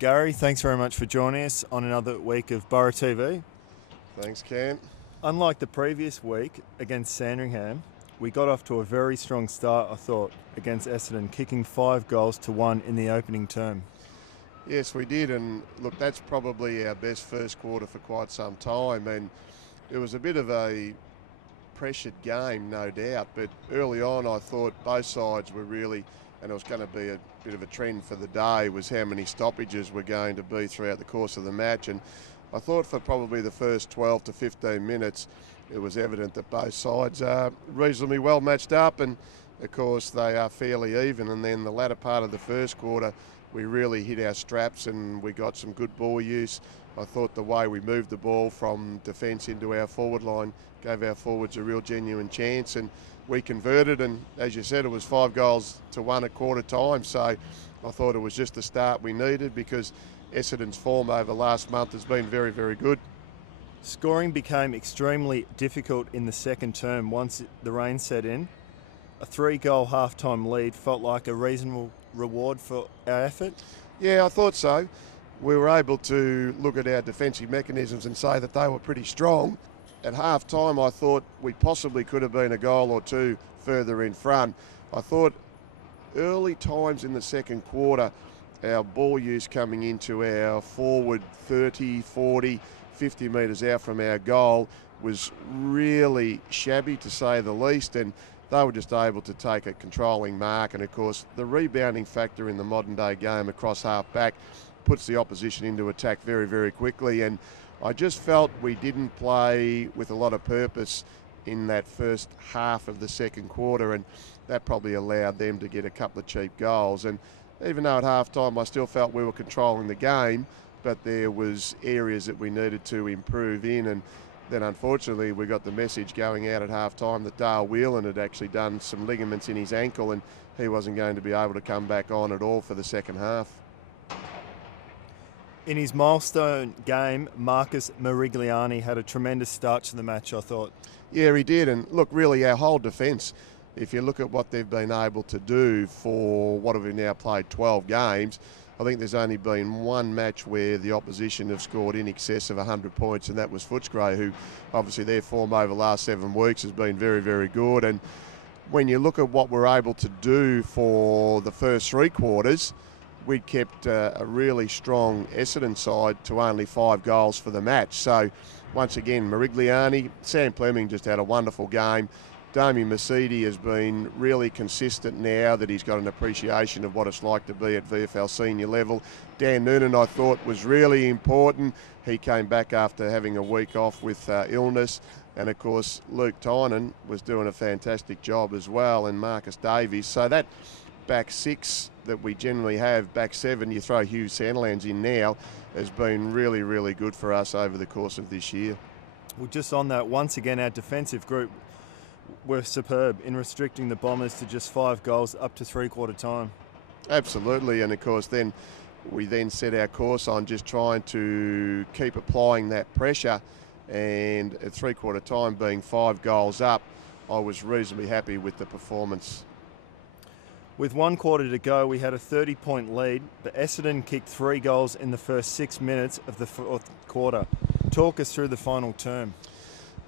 Gary, thanks very much for joining us on another week of Borough TV. Thanks, Cam. Unlike the previous week against Sandringham, we got off to a very strong start, I thought, against Essendon, kicking 5 goals to 1 in the opening term. Yes, we did, and look, that's probably our best first quarter for quite some time, and it was a bit of a pressured game, no doubt, but early on I thought both sides were really, and it was going to be a bit of a trend for the day, was how many stoppages were going to be throughout the course of the match. And I thought for probably the first 12 to 15 minutes, it was evident that both sides are reasonably well matched up, and of course they are fairly even. And then the latter part of the first quarter, we really hit our straps and we got some good ball use. I thought the way we moved the ball from defence into our forward line gave our forwards a real genuine chance, and we converted, and as you said, it was 5 goals to 1 at quarter time. So I thought it was just the start we needed, because Essendon's form over the last month has been very, very good. Scoring became extremely difficult in the second term once the rain set in. A 3-goal half-time lead felt like a reasonable reward for our effort. Yeah, I thought so. We were able to look at our defensive mechanisms and say that they were pretty strong. At half-time, I thought we possibly could have been a goal or two further in front. I thought early times in the second quarter, our ball use coming into our forward 30, 40, 50 metres out from our goal was really shabby, to say the least, and they were just able to take a controlling mark. And of course, the rebounding factor in the modern day game across half-back puts the opposition into attack very, very quickly, and I just felt we didn't play with a lot of purpose in that first half of the second quarter, and that probably allowed them to get a couple of cheap goals. And even though at half-time I still felt we were controlling the game, but there was areas that we needed to improve in, and then unfortunately we got the message going out at half-time that Dale Whelan had actually done some ligaments in his ankle, and he wasn't going to be able to come back on at all for the second half. In his milestone game, Marcus Merigliani had a tremendous start to the match, I thought. Yeah, he did. And look, really, our whole defence, if you look at what they've been able to do for what have we now played 12 games, I think there's only been one match where the opposition have scored in excess of 100 points, and that was Footscray, who obviously their form over the last 7 weeks has been very, very good. And when you look at what we're able to do for the first 3 quarters, we'd kept a really strong Essendon side to only 5 goals for the match. So once again, Merigliani, Sam Fleming just had a wonderful game. Damien Mercedes has been really consistent now that he's got an appreciation of what it's like to be at VFL senior level. Dan Noonan, I thought, was really important. He came back after having a week off with illness. And of course, Luke Tynan was doing a fantastic job as well, and Marcus Davies. So that back 6 that we generally have, back 7, you throw Hugh Sandilands in now, has been really, really good for us over the course of this year. Well, just on that, once again, our defensive group were superb in restricting the Bombers to just 5 goals up to 3-quarter time. Absolutely, and of course then we then set our course on just trying to keep applying that pressure, and at 3-quarter time being 5 goals up, I was reasonably happy with the performance. With 1 quarter to go, we had a 30-point lead, but Essendon kicked 3 goals in the first 6 minutes of the 4th quarter. Talk us through the final term.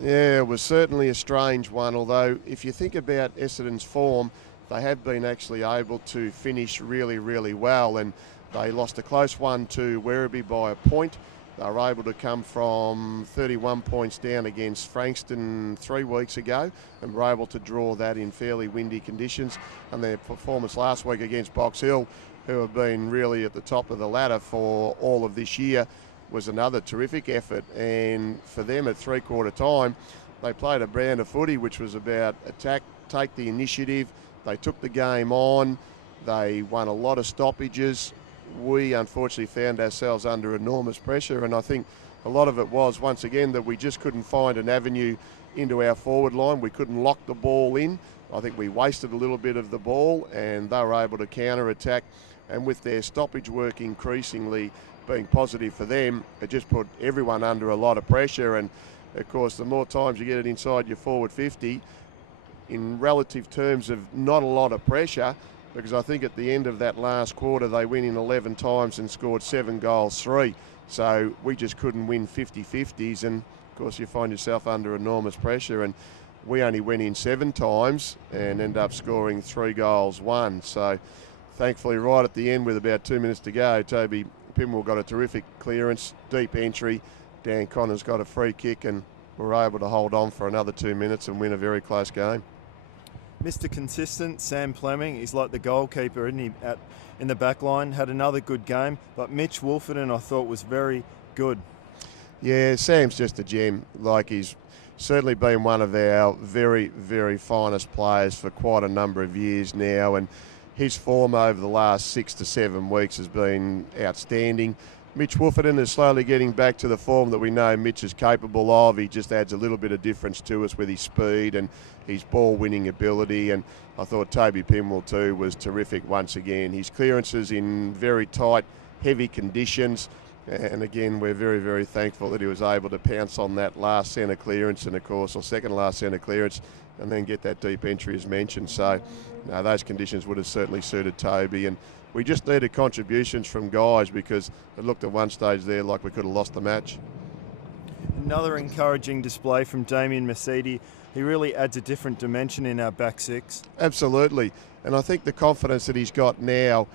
Yeah, it was certainly a strange one, although if you think about Essendon's form, they have been actually able to finish really, really well, and they lost a close one to Werribee by a point. They were able to come from 31 points down against Frankston 3 weeks ago and were able to draw that in fairly windy conditions. And their performance last week against Box Hill, who have been really at the top of the ladder for all of this year, was another terrific effort. And for them at 3-quarter time, they played a brand of footy which was about attack, take the initiative. They took the game on. They won a lot of stoppages. We unfortunately found ourselves under enormous pressure, and I think a lot of it was, once again, that we just couldn't find an avenue into our forward line. We couldn't lock the ball in. I think we wasted a little bit of the ball, and they were able to counter-attack, and with their stoppage work increasingly being positive for them, it just put everyone under a lot of pressure. And of course, the more times you get it inside your forward 50, in relative terms of not a lot of pressure, because I think at the end of that last quarter they went in 11 times and scored 7 goals, 3. So we just couldn't win 50-50s, and of course you find yourself under enormous pressure, and we only went in 7 times and ended up scoring 3 goals, 1. So thankfully right at the end with about 2 minutes to go, Toby Pimwell got a terrific clearance, deep entry. Dan Connors got a free kick and were able to hold on for another 2 minutes and win a very close game. Mr. Consistent, Sam Fleming, is like the goalkeeper, isn't he, in the back line, had another good game, but Mitch Wolferton I thought was very good. Yeah, Sam's just a gem. Like, he's certainly been one of our very, very finest players for quite a number of years now, and his form over the last 6 to 7 weeks has been outstanding. Mitch Wolferton is slowly getting back to the form that we know Mitch is capable of. He just adds a little bit of difference to us with his speed and his ball-winning ability. And I thought Toby Pimwell too was terrific once again. His clearances in very tight, heavy conditions. And again, we're very, very thankful that he was able to pounce on that last centre clearance and, of course, or second last centre clearance, and then get that deep entry as mentioned. So, no, those conditions would have certainly suited Toby. And we just needed contributions from guys because it looked at one stage there like we could have lost the match. Another encouraging display from Damien Mercedes. He really adds a different dimension in our back six. Absolutely. And I think the confidence that he's got now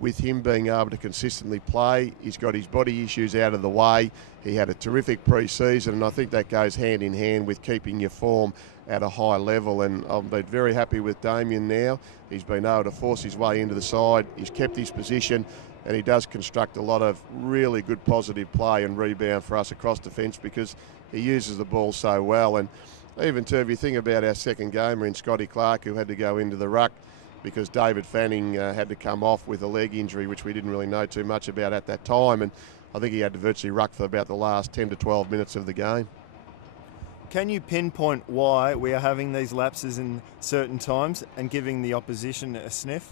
with him being able to consistently play, he's got his body issues out of the way. He had a terrific pre-season, and I think that goes hand in hand with keeping your form at a high level. And I've been very happy with Damien now. He's been able to force his way into the side. He's kept his position, and he does construct a lot of really good positive play and rebound for us across defence because he uses the ball so well. And even too, if you think about our second gamer in Scotty Clark, who had to go into the ruck because David Fanning had to come off with a leg injury, which we didn't really know too much about at that time. And I think he had to virtually ruck for about the last 10 to 12 minutes of the game. Can you pinpoint why we are having these lapses in certain times and giving the opposition a sniff?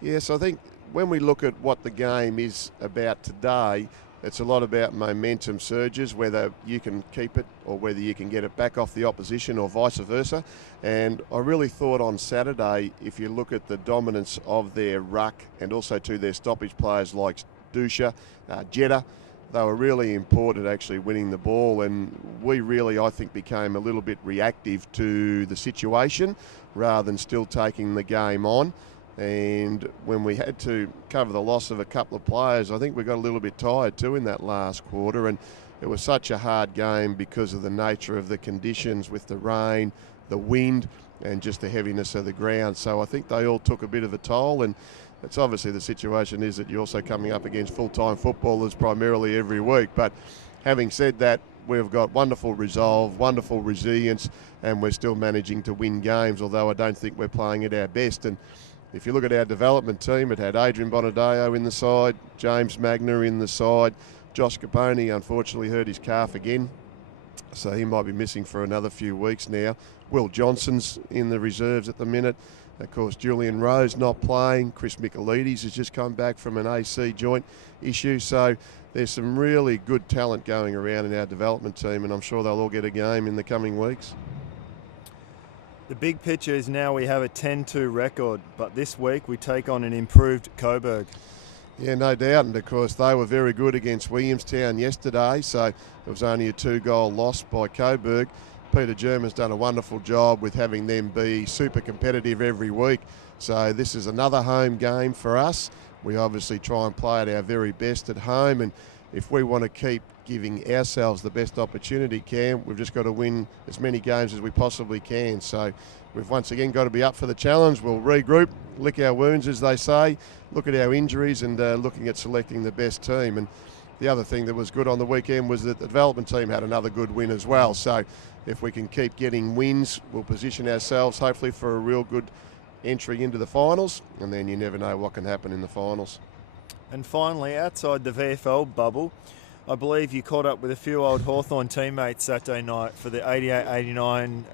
Yes, I think when we look at what the game is about today, it's a lot about momentum surges, whether you can keep it or whether you can get it back off the opposition or vice versa. And I really thought on Saturday, if you look at the dominance of their ruck and also to their stoppage players like Dusha, Jeddah, they were really important at actually winning the ball, and we really, I think, became a little bit reactive to the situation rather than still taking the game on. And when we had to cover the loss of a couple of players, I think we got a little bit tired too in that last quarter, and it was such a hard game because of the nature of the conditions with the rain, the wind, and just the heaviness of the ground. So I think they all took a bit of a toll, and it's obviously the situation is that you're also coming up against full-time footballers primarily every week. But having said that, we've got wonderful resolve, wonderful resilience, and we're still managing to win games, although I don't think we're playing at our best. And if you look at our development team, it had Adrian Bonadeo in the side, James Magner in the side, Josh Capone unfortunately hurt his calf again, so he might be missing for another few weeks now. Will Johnson's in the reserves at the minute. Of course, Julian Rose not playing. Chris Michaelides has just come back from an AC joint issue. So there's some really good talent going around in our development team, and I'm sure they'll all get a game in the coming weeks. The big picture is now we have a 10-2 record, but this week we take on an improved Coburg. Yeah, no doubt, and of course they were very good against Williamstown yesterday, so it was only a 2-goal loss by Coburg. Peter German's done a wonderful job with having them be super competitive every week. So this is another home game for us. We obviously try and play at our very best at home, and if we want to keep giving ourselves the best opportunity, Cam, we've just got to win as many games as we possibly can. So we've once again got to be up for the challenge. We'll regroup, lick our wounds, as they say, look at our injuries, and looking at selecting the best team. And the other thing that was good on the weekend was that the development team had another good win as well. So if we can keep getting wins, we'll position ourselves hopefully for a real good entry into the finals, and then you never know what can happen in the finals. And finally, outside the VFL bubble, I believe you caught up with a few old Hawthorn teammates Saturday night for the 88-89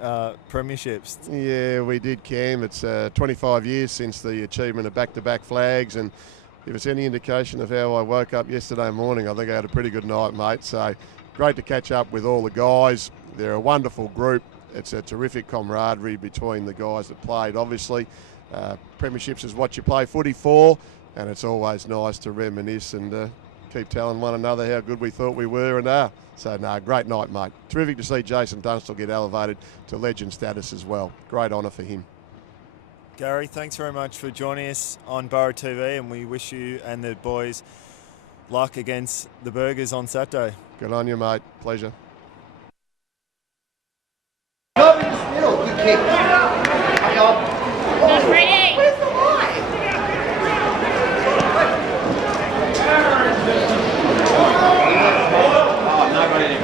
premierships. Yeah, we did, Cam. It's 25 years since the achievement of back-to-back flags, and if it's any indication of how I woke up yesterday morning, I think I had a pretty good night, mate. So great to catch up with all the guys. They're a wonderful group. It's a terrific camaraderie between the guys that played, obviously, Premierships is what you play footy for, and it's always nice to reminisce and keep telling one another how good we thought we were and are. So, no, great night, mate. Terrific to see Jason Dunstall get elevated to legend status as well. Great honour for him. Gary, thanks very much for joining us on Borough TV, and we wish you and the boys luck against the Burgers on Saturday. Good on you, mate. Pleasure. Good kick. Not ready. Where's the line? Oh, not ready.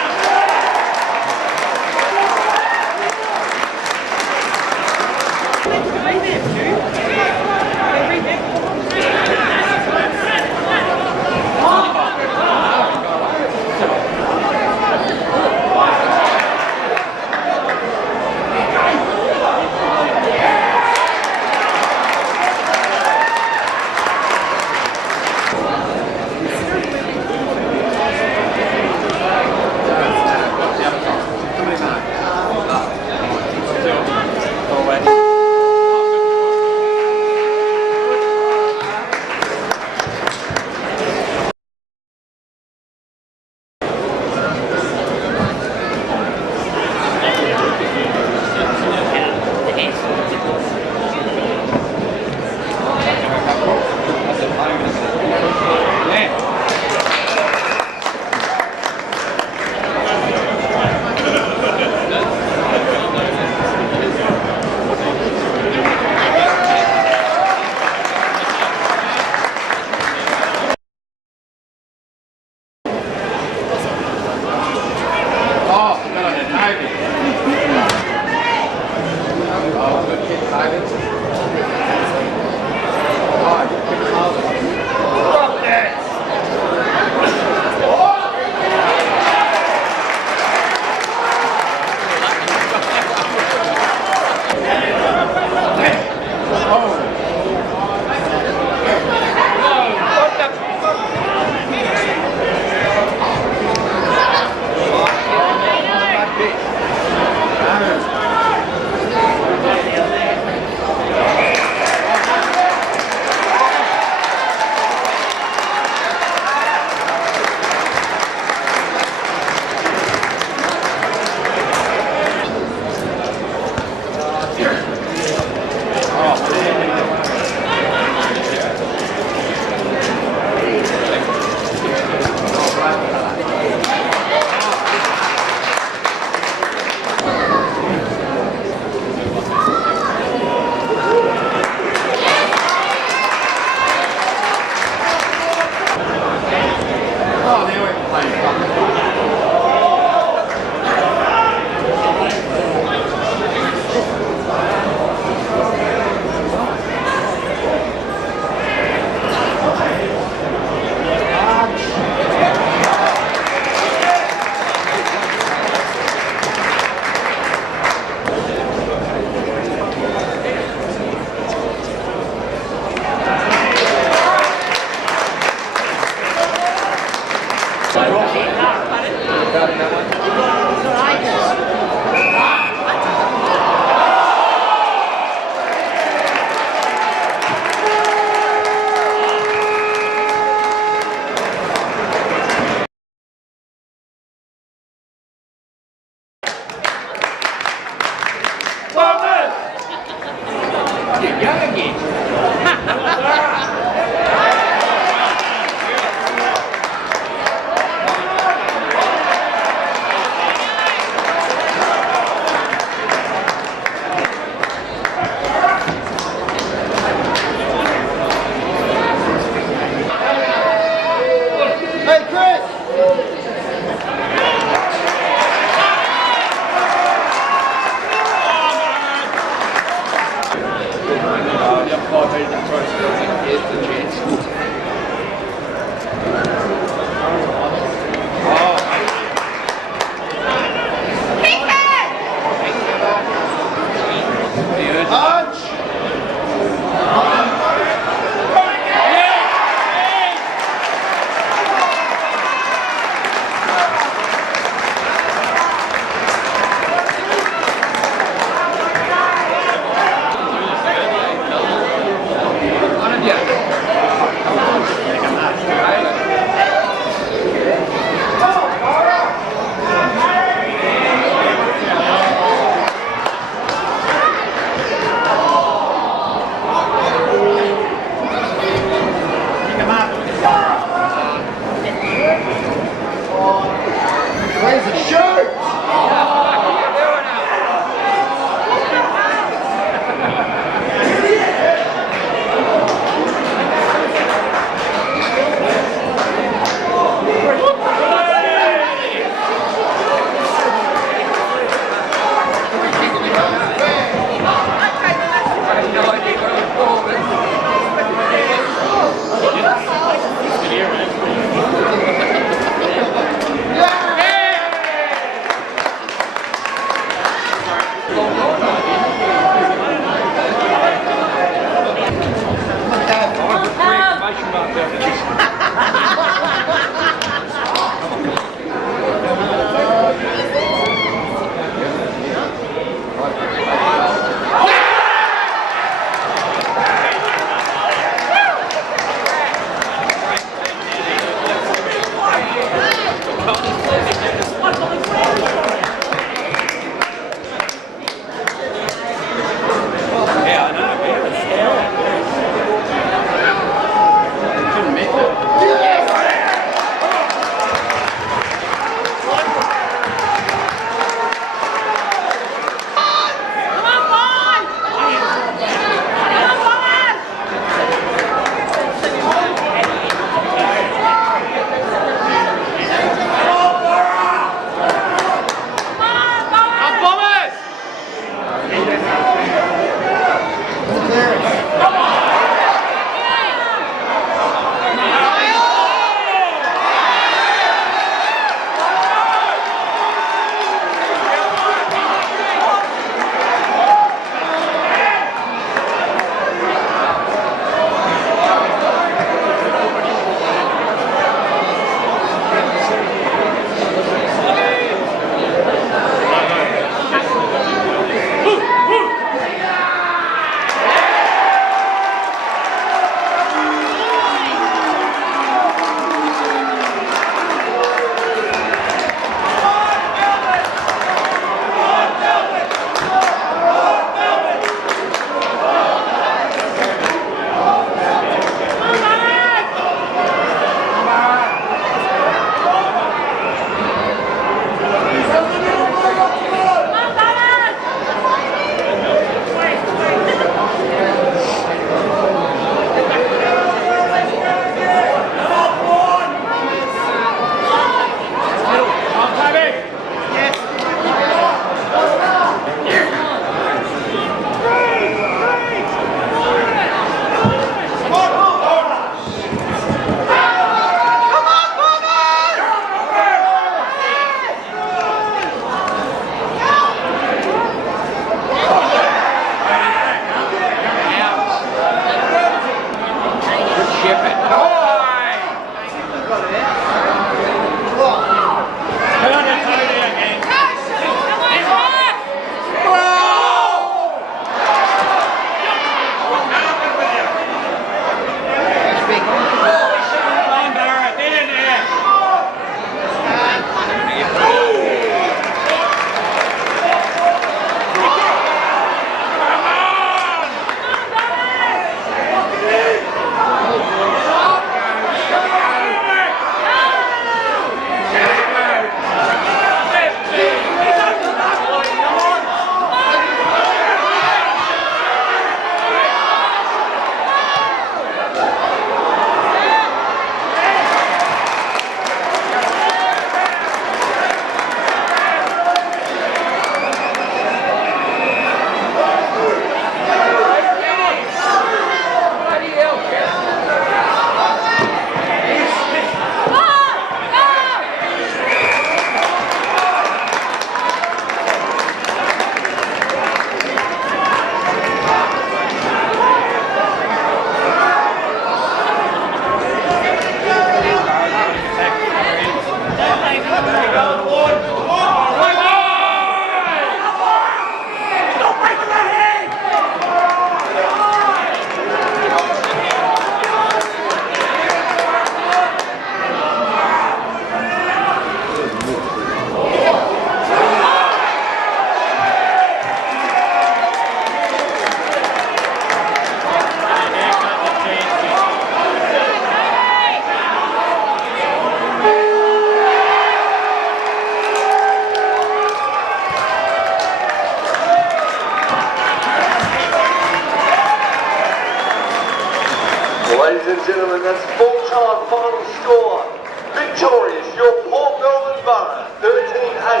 Ladies and gentlemen, that's full-time final score. Victorious, your Port Melbourne Borough, 13-8,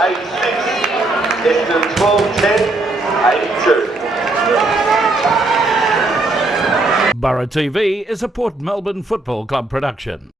86. Essendon 12-10, 82. Borough TV is a Port Melbourne Football Club production.